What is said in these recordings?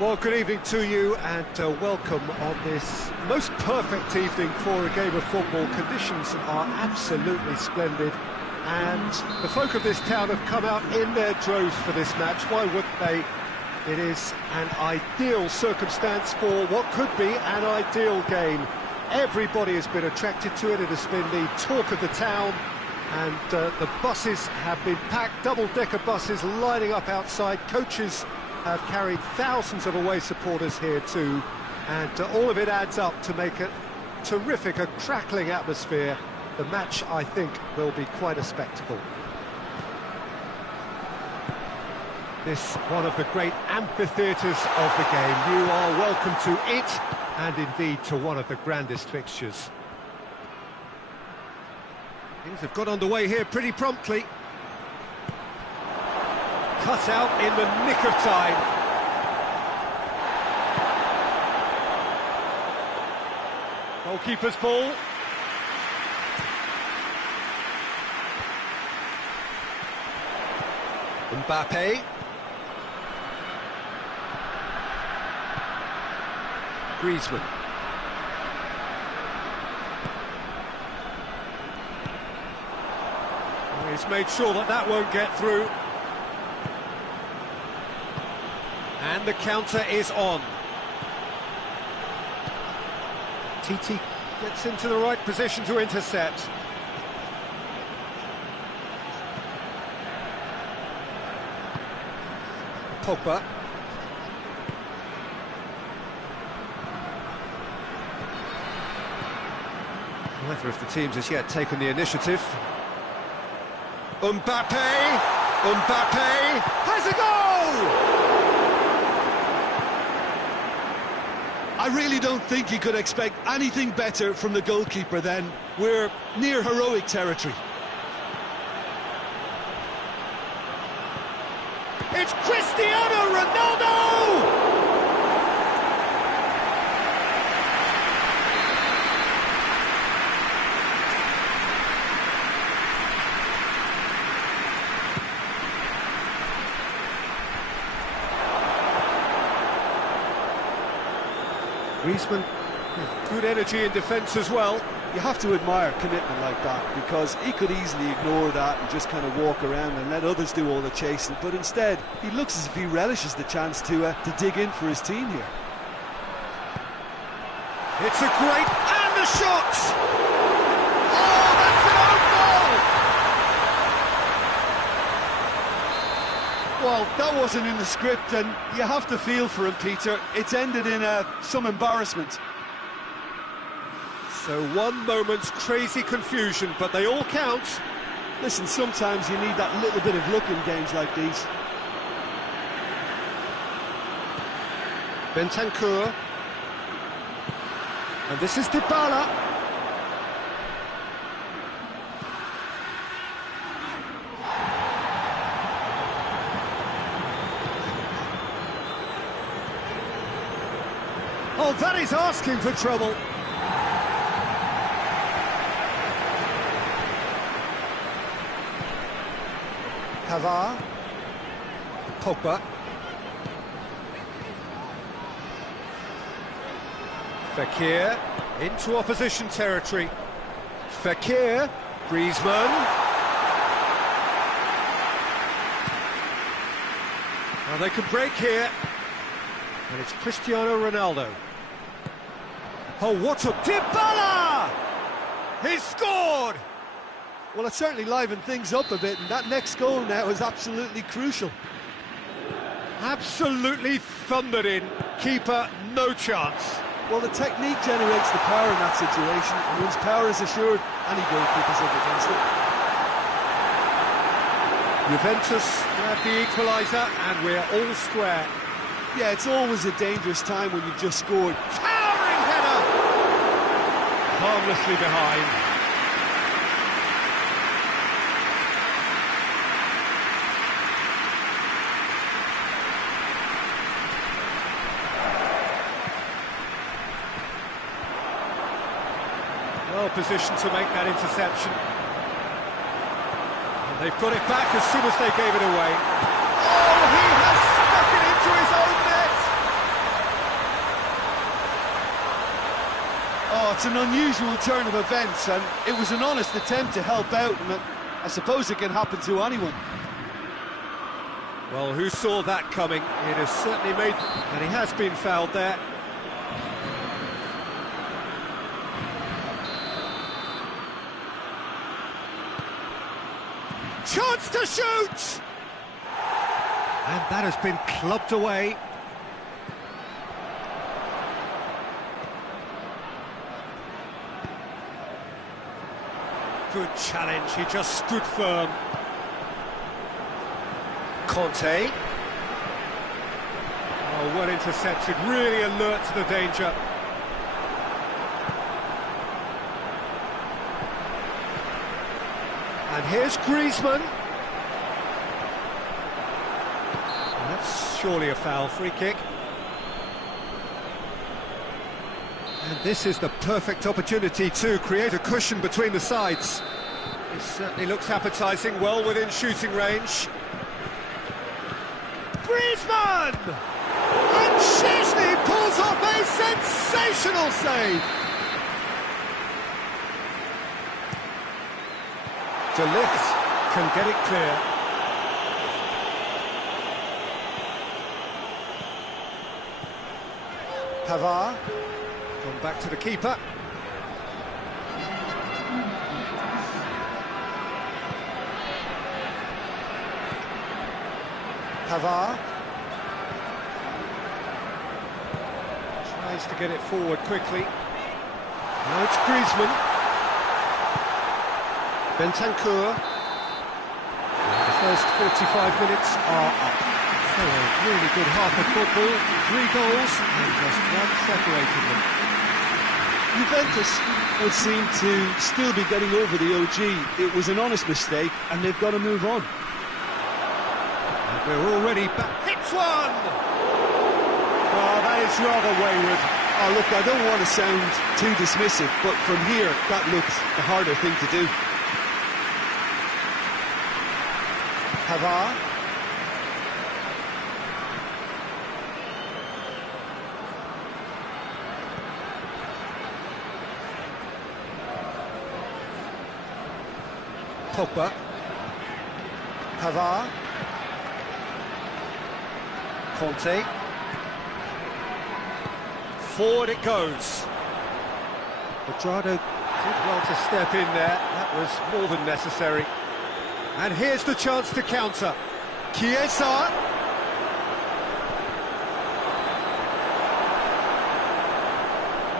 Well, good evening to you and welcome on this most perfect evening for a game of football. Conditions are absolutely splendid and the folk of this town have come out in their droves for this match. Why wouldn't they? It is an ideal circumstance for what could be an ideal game. Everybody has been attracted to it. It has been the talk of the town, and the buses have been packed, double-decker buses lining up outside. Coaches have carried thousands of away supporters here too, and all of it adds up to make a terrific, a crackling atmosphere. The match, I think, will be quite a spectacle. This one of the great amphitheatres of the game. You are welcome to it, and indeed to one of the grandest fixtures. Things have got underway here pretty promptly. Cut out in the nick of time. Goalkeeper's ball. Mbappe. Griezmann. He's made sure that that won't get through. And the counter is on. Titi gets into the right position to intercept. Pogba. Neither of the teams has yet taken the initiative. Mbappe! Mbappe has a goal! I really don't think you could expect anything better from the goalkeeper then. We're near heroic territory. It's Cristiano Ronaldo! Griezmann with good energy in defence as well. You have to admire commitment like that, because he could easily ignore that and just kind of walk around and let others do all the chasing, but instead he looks as if he relishes the chance to dig in for his team here. It's a great... and the shot! Oh, that's an own goal! Well, that wasn't in the script, and you have to feel for him, Peter. It's ended in some embarrassment. So one moment's crazy confusion, but they all count. Listen, sometimes you need that little bit of luck in games like these. Bentancur. And this is Dybala. Oh, that is asking for trouble. Pavard. Pogba. Fekir into opposition territory. Fekir. Griezmann. Now they can break here. And it's Cristiano Ronaldo. Oh, what a... Dybala! He's scored! Well, it certainly livened things up a bit, and that next goal now is absolutely crucial. Absolutely thundered in. Keeper, no chance. Well, the technique generates the power in that situation, and once power is assured, any goalkeeper's up against it. Juventus have the equaliser, and we're all square. Yeah, it's always a dangerous time when you've just scored. Towering header! Harmlessly behind. Well positioned to make that interception. And they've got it back as soon as they gave it away. Oh, he has stuck it into his own net! Oh, it's an unusual turn of events, and it was an honest attempt to help out, and I suppose it can happen to anyone. Well, who saw that coming? It has certainly made... And he has been fouled there. Chance to shoot! And that has been clubbed away. Good challenge, he just stood firm. Conte. Oh, well intercepted, really alert to the danger. And here's Griezmann. That's surely a foul, free kick. And this is the perfect opportunity to create a cushion between the sides. It certainly looks appetising, well within shooting range. Griezmann! And Szczęsny pulls off a sensational save! De Ligt can get it clear. Pavard, gone back to the keeper. Pavard tries to get it forward quickly. Now it's Griezmann. Bentancur. The first 45 minutes are up. So a really good half of football, 3 goals and just one separating them. Juventus would seem to still be getting over the OG. It was an honest mistake and they've got to move on. And we're already back. Hits one! Oh, that is rather wayward. Oh, look, I don't want to sound too dismissive, but from here, that looks the harder thing to do. Pavard. Pogba. Pavard. Conte. Forward it goes. Cuadrado did well to step in there. That was more than necessary. And here's the chance to counter. Chiesa.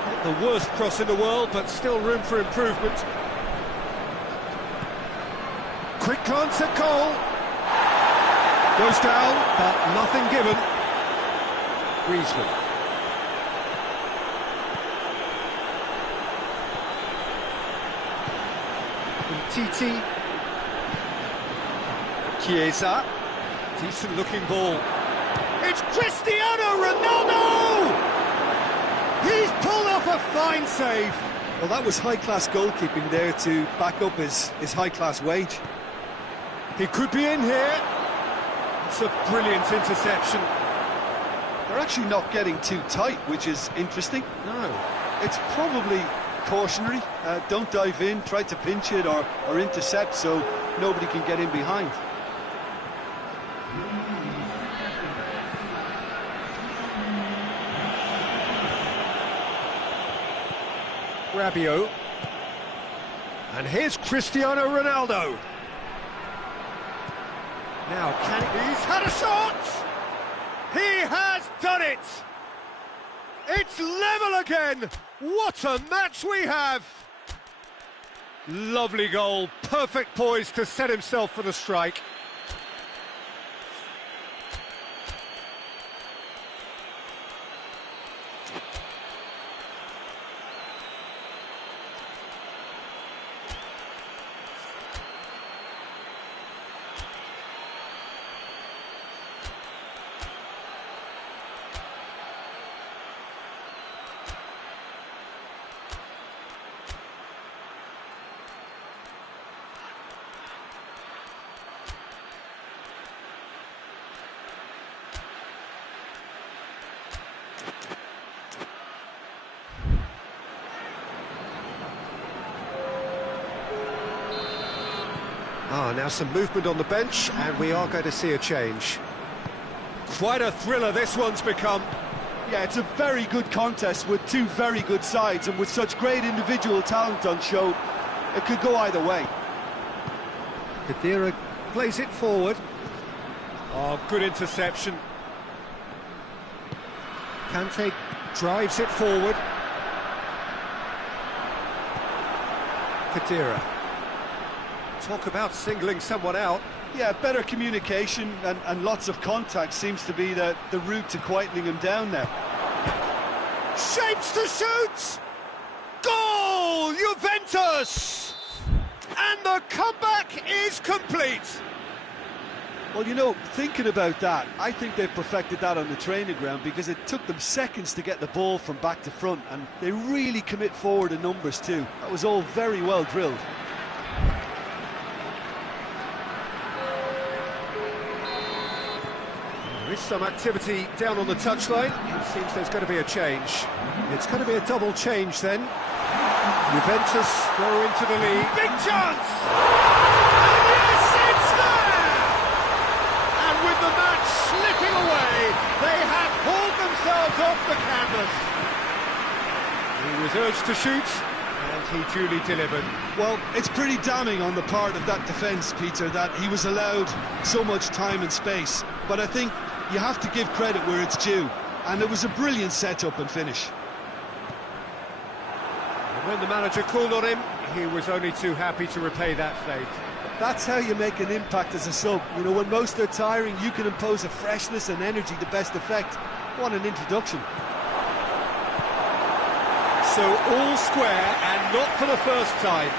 Not the worst cross in the world, but still room for improvement. Quick glance at goal. Goes down, but nothing given. Griezmann. Titi. Chiesa. Decent looking ball. It's Cristiano Ronaldo! He's pulled off a fine save. Well, that was high-class goalkeeping there to back up his high-class wage. He could be in here. It's a brilliant interception. They're actually not getting too tight, which is interesting. No. It's probably cautionary. Don't dive in, try to pinch it or intercept so nobody can get in behind. Rabiot. And here's Cristiano Ronaldo. Now, he's had a shot! He has done it! It's level again! What a match we have! Lovely goal, perfect poise to set himself for the strike. Now some movement on the bench, and we are going to see a change. Quite a thriller this one's become. Yeah, it's a very good contest with two very good sides, and with such great individual talent on show, it could go either way. Khedira plays it forward. Oh, good interception. Kante drives it forward. Khedira. Talk about singling someone out. Yeah, better communication and lots of contact seems to be the route to quietening him down now. Shapes to shoot! Goal! Juventus! And the comeback is complete! Well, you know, thinking about that, I think they've perfected that on the training ground, because it took them seconds to get the ball from back to front, and they really commit forward in numbers too. That was all very well drilled. There is some activity down on the touchline. It seems there's going to be a change. It's going to be a double change then. Juventus go into the lead. Big chance! And yes, it's there! And with the match slipping away, they have hauled themselves off the canvas. He was urged to shoot, and he duly delivered. Well, it's pretty damning on the part of that defence, Peter, that he was allowed so much time and space. But I think you have to give credit where it's due, and it was a brilliant setup and finish. And when the manager called on him, he was only too happy to repay that faith. That's how you make an impact as a sub. You know, when most are tiring, you can impose a freshness and energy to best effect. What an introduction. So all square, and not for the first time.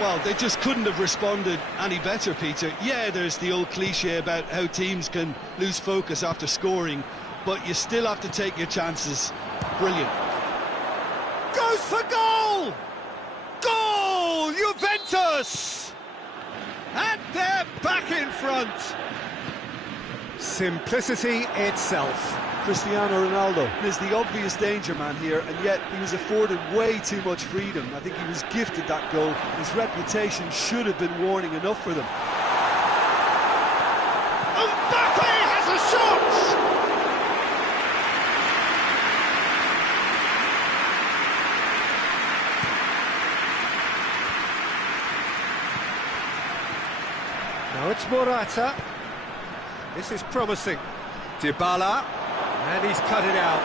Well, they just couldn't have responded any better, Peter. Yeah, there's the old cliche about how teams can lose focus after scoring, but you still have to take your chances. Brilliant. Goes for goal! Goal! Juventus! And they're back in front. Simplicity itself. Cristiano Ronaldo is the obvious danger man here, and yet he was afforded way too much freedom. I think he was gifted that goal. His reputation should have been warning enough for them. Mbappe has a shot! Now it's Morata. This is promising. Dybala. And he's cut it out.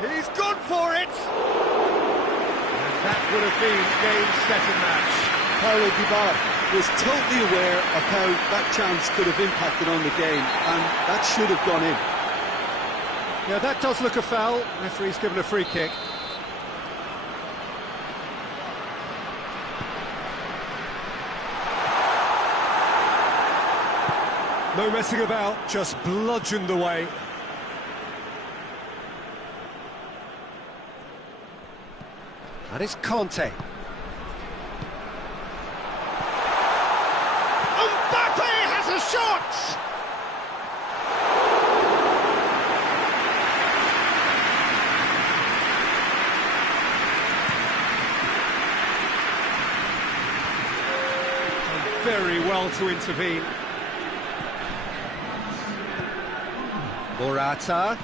He's gone for it! And that would have been game, set and match. Paulo Dybala was totally aware of how that chance could have impacted on the game, and that should have gone in. Yeah, that does look a foul. Referee's given a free kick. No messing about, just bludgeoned away. And it's Kante. Mbappe has a shot! Done very well to intervene. Morata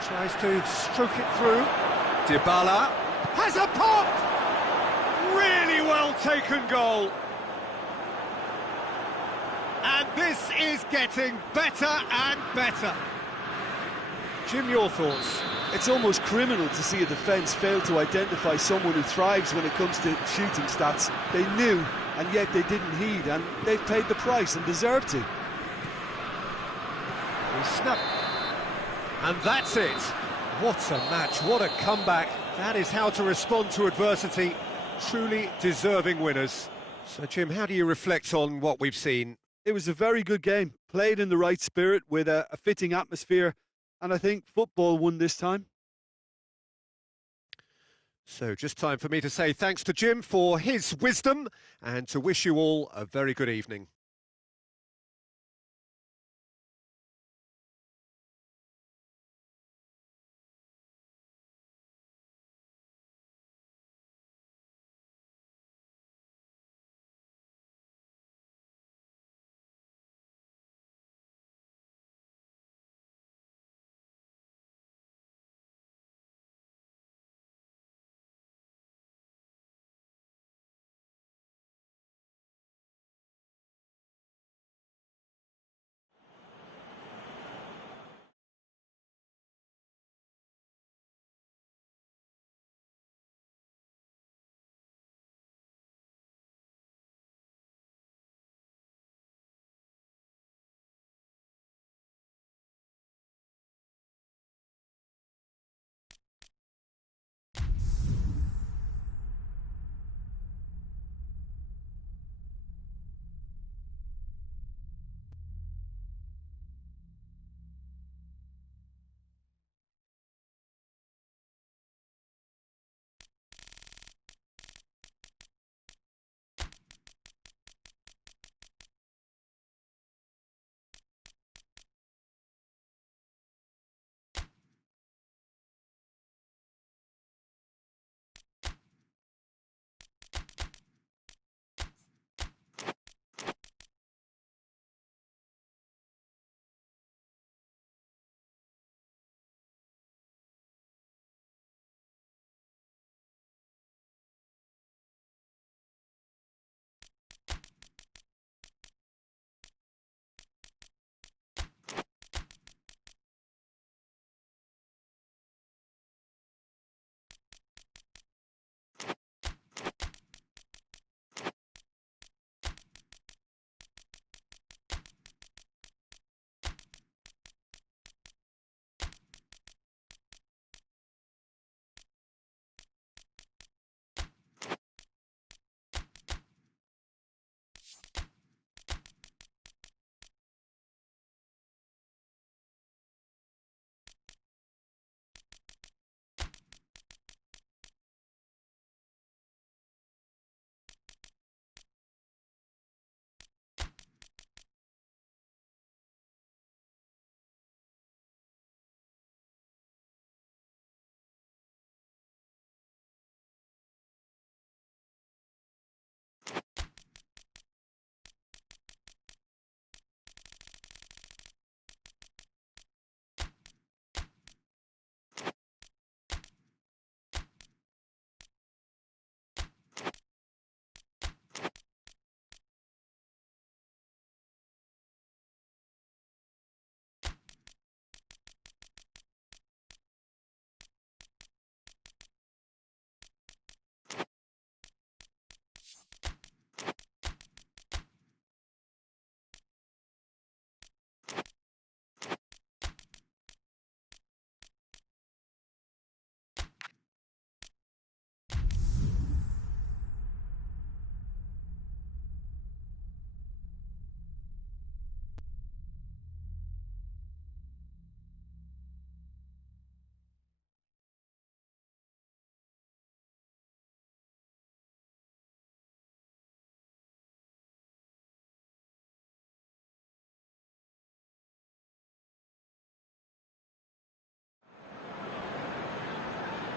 tries to stroke it through. Dybala has a pop! Really well taken goal. And this is getting better and better. Jim, your thoughts? It's almost criminal to see a defence fail to identify someone who thrives when it comes to shooting stats. They knew, and yet they didn't heed, and they've paid the price and deserve to. He snuffed. And that's it. What a match, what a comeback. That is how to respond to adversity. Truly deserving winners. So, Jim, how do you reflect on what we've seen? It was a very good game, played in the right spirit with a fitting atmosphere, and I think football won this time. So, just time for me to say thanks to Jim for his wisdom and to wish you all a very good evening.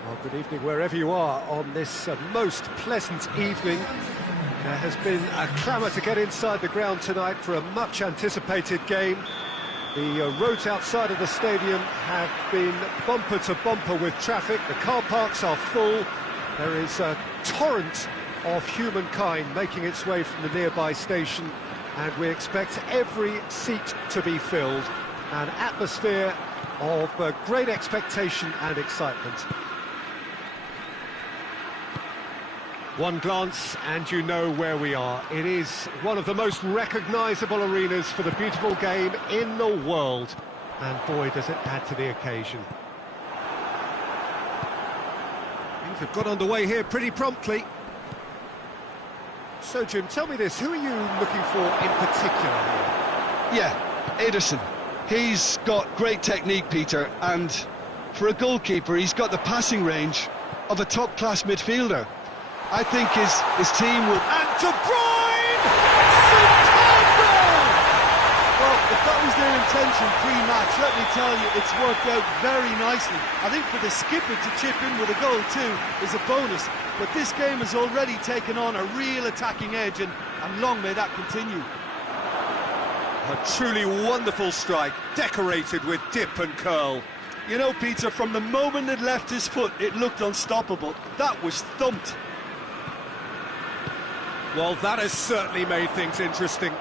Well, good evening wherever you are on this most pleasant evening. There has been a clamour to get inside the ground tonight for a much anticipated game. The roads outside of the stadium have been bumper to bumper with traffic. The car parks are full. There is a torrent of humankind making its way from the nearby station, and we expect every seat to be filled. An atmosphere of great expectation and excitement. One glance and you know where we are. It is one of the most recognisable arenas for the beautiful game in the world. And boy, does it add to the occasion. Things have got underway here pretty promptly. So, Jim, tell me this, who are you looking for in particular here? Yeah, Ederson. He's got great technique, Peter, and for a goalkeeper, he's got the passing range of a top-class midfielder. I think his team will... And De Bruyne! Superb goal! Well, if that was their intention pre-match, let me tell you, it's worked out very nicely. I think for the skipper to chip in with a goal too is a bonus. But this game has already taken on a real attacking edge, and long may that continue. A truly wonderful strike, decorated with dip and curl. You know, Peter, from the moment it left his foot, it looked unstoppable. That was thumped. Well, that has certainly made things interesting.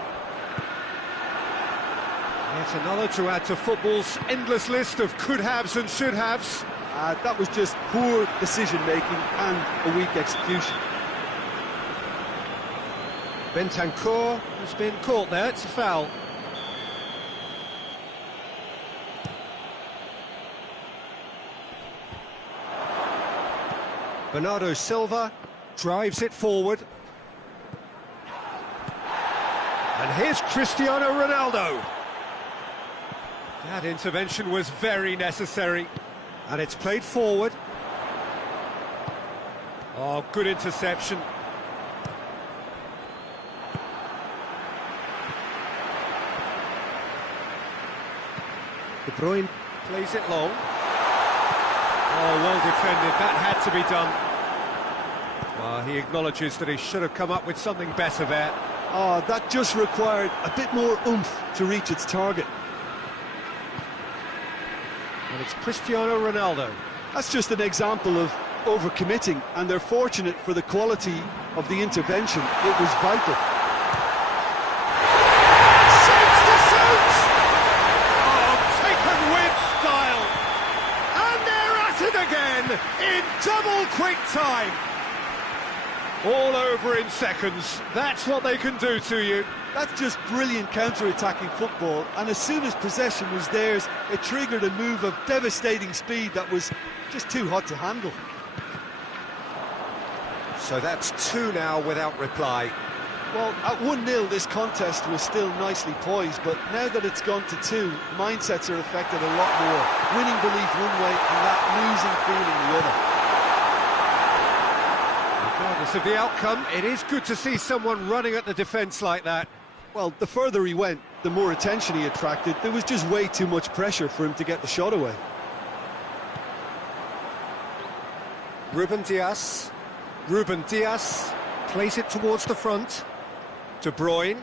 Yet another to add to football's endless list of could-haves and should-haves. That was just poor decision-making and a weak execution. Bentancur has been caught there, it's a foul. Bernardo Silva drives it forward. And here's Cristiano Ronaldo. That intervention was very necessary. And it's played forward. Oh, good interception. De Bruyne plays it long. Oh, well defended, that had to be done. Well, he acknowledges that he should have come up with something better there. Oh, that just required a bit more oomph to reach its target. And it's Cristiano Ronaldo. That's just an example of overcommitting, and they're fortunate for the quality of the intervention. It was vital. Shoots to shoot! Oh, taken with style! And they're at it again in double quick time. All over in seconds. That's what they can do to you. That's just brilliant counter-attacking football, and as soon as possession was theirs, it triggered a move of devastating speed that was just too hot to handle. So that's 2 now without reply. Well, at 1-0 this contest was still nicely poised, but now that it's gone to 2, mindsets are affected a lot more. Winning belief one way and that losing feeling the other. Regardless of the outcome, it is good to see someone running at the defence like that. Well, the further he went, the more attention he attracted. There was just way too much pressure for him to get the shot away. Ruben Dias plays it towards the front. De Bruyne.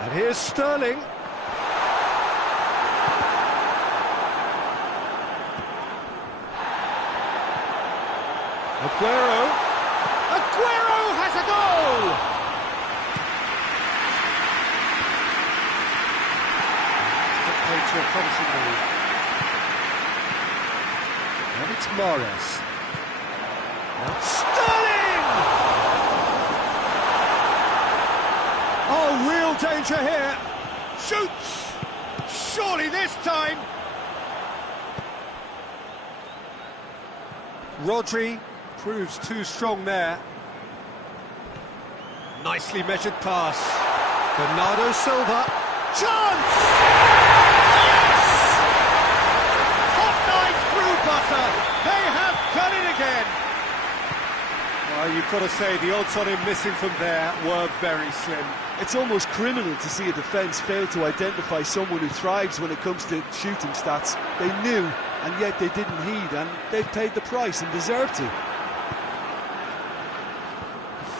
And here's Sterling. Aguero has a goal! Played to a promising move. And it's Mahrez. Now Sterling! Oh, real danger here. Shoots! Surely this time! Rodri proves too strong there. Nicely measured pass. Bernardo Silva. Chance! Yes! Hot knife through butter. They have done it again. Well, you've got to say, the odds on him missing from there were very slim. It's almost criminal to see a defence fail to identify someone who thrives when it comes to shooting stats. They knew, and yet they didn't heed, and they've paid the price and deserve to.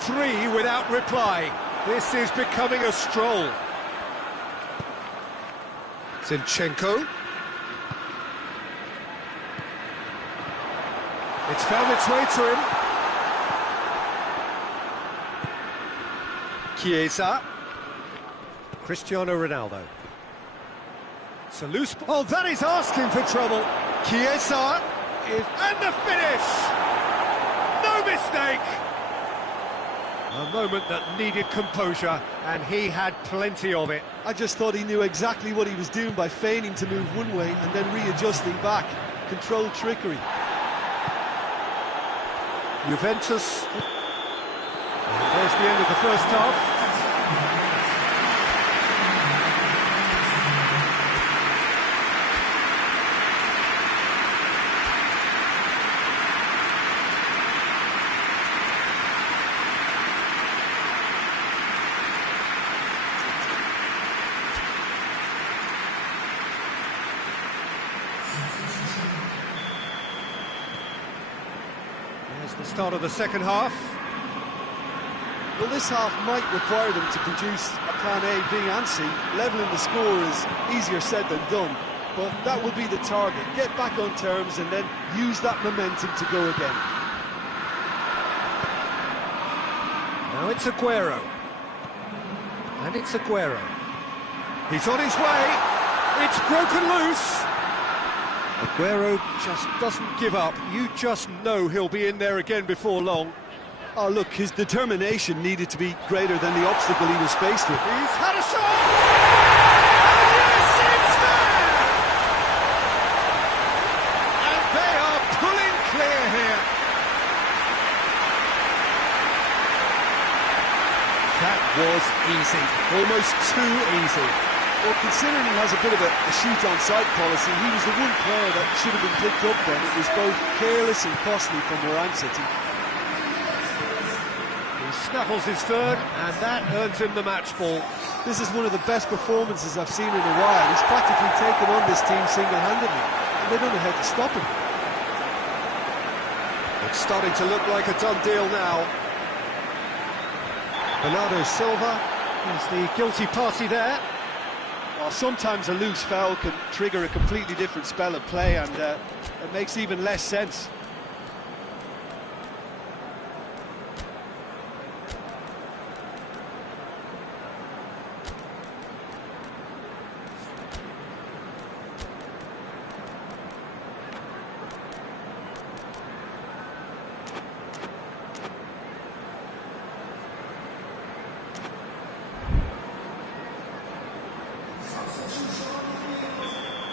3 without reply. This is becoming a stroll. Zinchenko. It's found its way to him. Chiesa. Cristiano Ronaldo. It's a loose... Oh, that is asking for trouble. Chiesa is... And the finish! No mistake! A moment that needed composure, and he had plenty of it. I just thought he knew exactly what he was doing by feigning to move one way and then readjusting back. Controlled trickery. Juventus. And there's the end of the first half. There's the start of the second half. Well, this half might require them to produce a plan A, B and C. Levelling the score is easier said than done, but that will be the target. Get back on terms and then use that momentum to go again. Now it's Aguero. And it's Aguero. He's on his way. It's broken loose. Aguero just doesn't give up. You just know he'll be in there again before long. Oh, look, his determination needed to be greater than the obstacle he was faced with. He's had a shot! And yes, it's there! And they are pulling clear here. That was easy. Almost too easy. Well, considering he has a bit of a shoot-on-sight policy, he was the one player that should have been picked up then. It was both careless and costly from where I'm sitting. He snaffles his third, and that earns him the match ball. This is one of the best performances I've seen in a while. He's practically taken on this team single-handedly, and they don't know how to stop him. It's starting to look like a done deal now. Bernardo Silva is the guilty party there. Well, sometimes a loose foul can trigger a completely different spell of play, and it makes even less sense.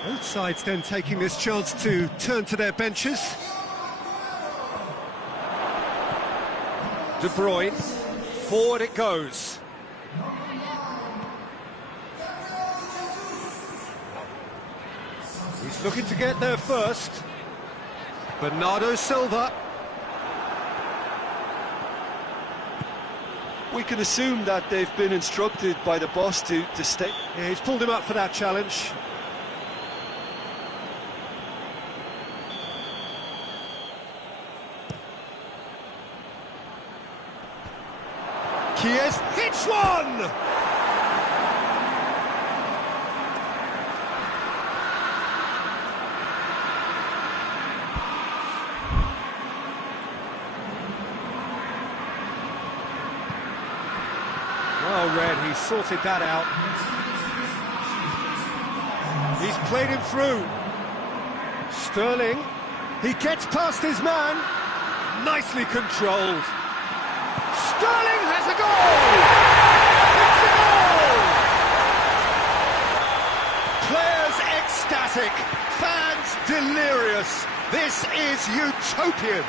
Both sides then taking this chance to turn to their benches. De Bruyne, forward it goes. He's looking to get there first. Bernardo Silva. We can assume that they've been instructed by the boss to stay. Yeah, he's pulled him up for that challenge. Chiesa hits one! Well read, he sorted that out. He's played him through. Sterling, he gets past his man. Nicely controlled. Sterling has a goal! It's a goal! Players ecstatic, fans delirious. This is utopian.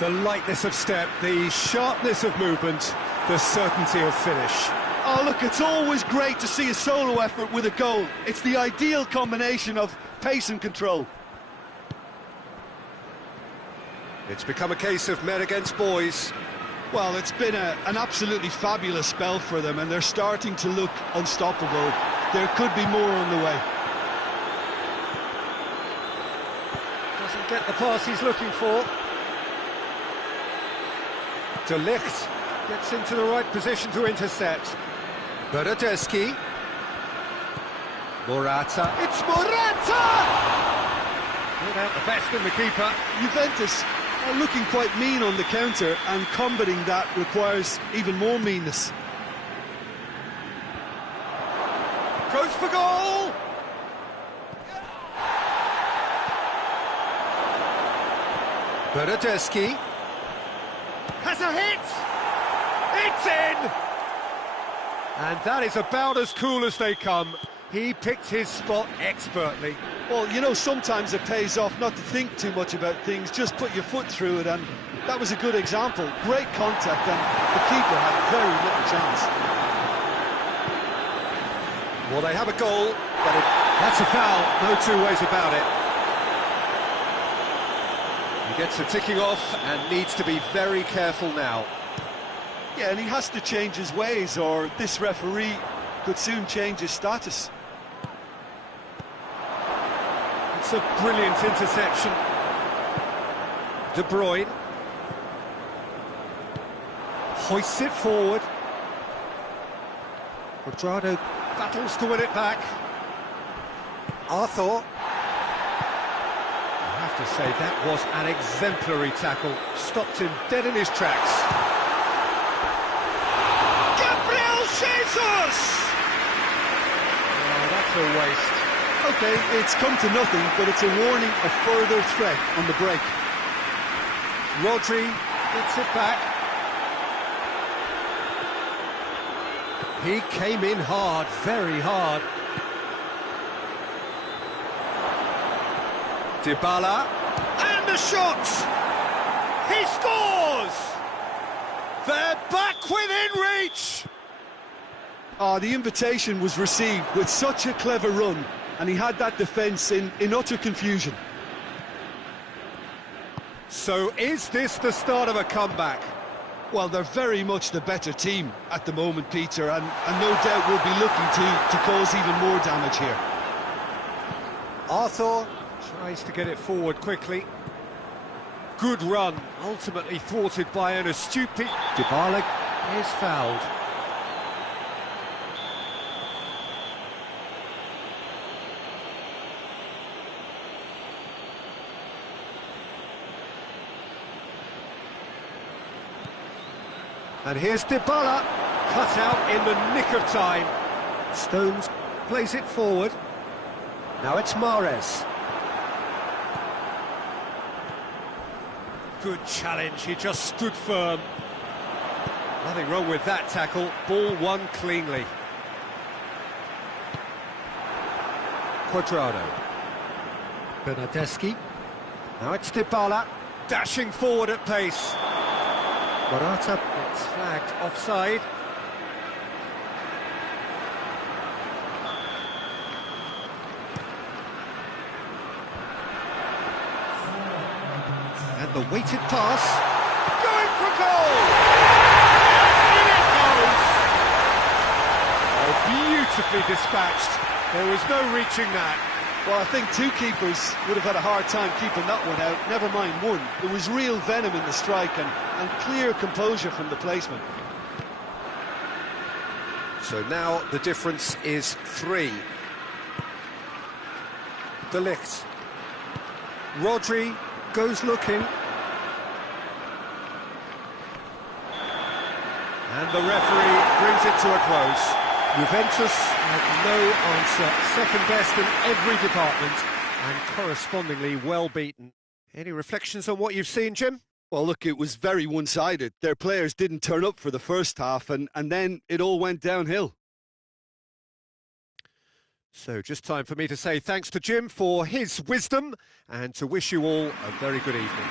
The lightness of step, the sharpness of movement, the certainty of finish. Oh, look, it's always great to see a solo effort with a goal. It's the ideal combination of pace and control. It's become a case of men against boys. Well, it's been an absolutely fabulous spell for them, and they're starting to look unstoppable. There could be more on the way. Doesn't get the pass he's looking for. De Ligt gets into the right position to intercept. Bernardeschi. Morata. It's Morata! Without the best in the keeper. Juventus are looking quite mean on the counter, and combating that requires even more meanness. Goes for goal! Bernardeschi has a hit! It's in! And that is about as cool as they come. He picked his spot expertly. Well, you know, sometimes it pays off not to think too much about things, just put your foot through it, and that was a good example. Great contact, and the keeper had very little chance. Well, they have a goal, but that's a foul, no two ways about it. He gets a ticking off and needs to be very careful now. Yeah, and he has to change his ways, or this referee could soon change his status. It's a brilliant interception. De Bruyne hoists it forward. Cuadrado battles to win it back. Arthur. I have to say, that was an exemplary tackle. Stopped him dead in his tracks. Gabriel Jesus! Oh, that's a waste. Okay, it's come to nothing, but it's a warning of further threat on the break. Rodri gets it back. He came in hard, very hard. Dybala, and the shot! He scores! They're back within reach! The invitation was received with such a clever run, and he had that defence in utter confusion. So is this the start of a comeback? Well, they're very much the better team at the moment, Peter, and no doubt will be looking to cause even more damage here. Arthur tries to get it forward quickly. Good run, ultimately thwarted by an astute... Dybala is fouled. And here's Dybala, cut out in the nick of time. Stones plays it forward. Now it's Mahrez. Good challenge, he just stood firm. Nothing wrong with that tackle, ball won cleanly. Cuadrado. Bernardeschi. Now it's Dybala, dashing forward at pace. Morata gets flagged offside. And the weighted pass. Going for goal! In it goes! Oh, beautifully dispatched. There was no reaching that. Well, I think two keepers would have had a hard time keeping that one out, never mind one. There was real venom in the strike and clear composure from the placement. So now the difference is 3. De Ligt. Rodri goes looking. And the referee brings it to a close. Juventus had no answer, second best in every department, and correspondingly well beaten. Any reflections on what you've seen, Jim? Well, look, it was very one-sided. Their players didn't turn up for the first half, and then it all went downhill. So just time for me to say thanks to Jim for his wisdom, and to wish you all a very good evening.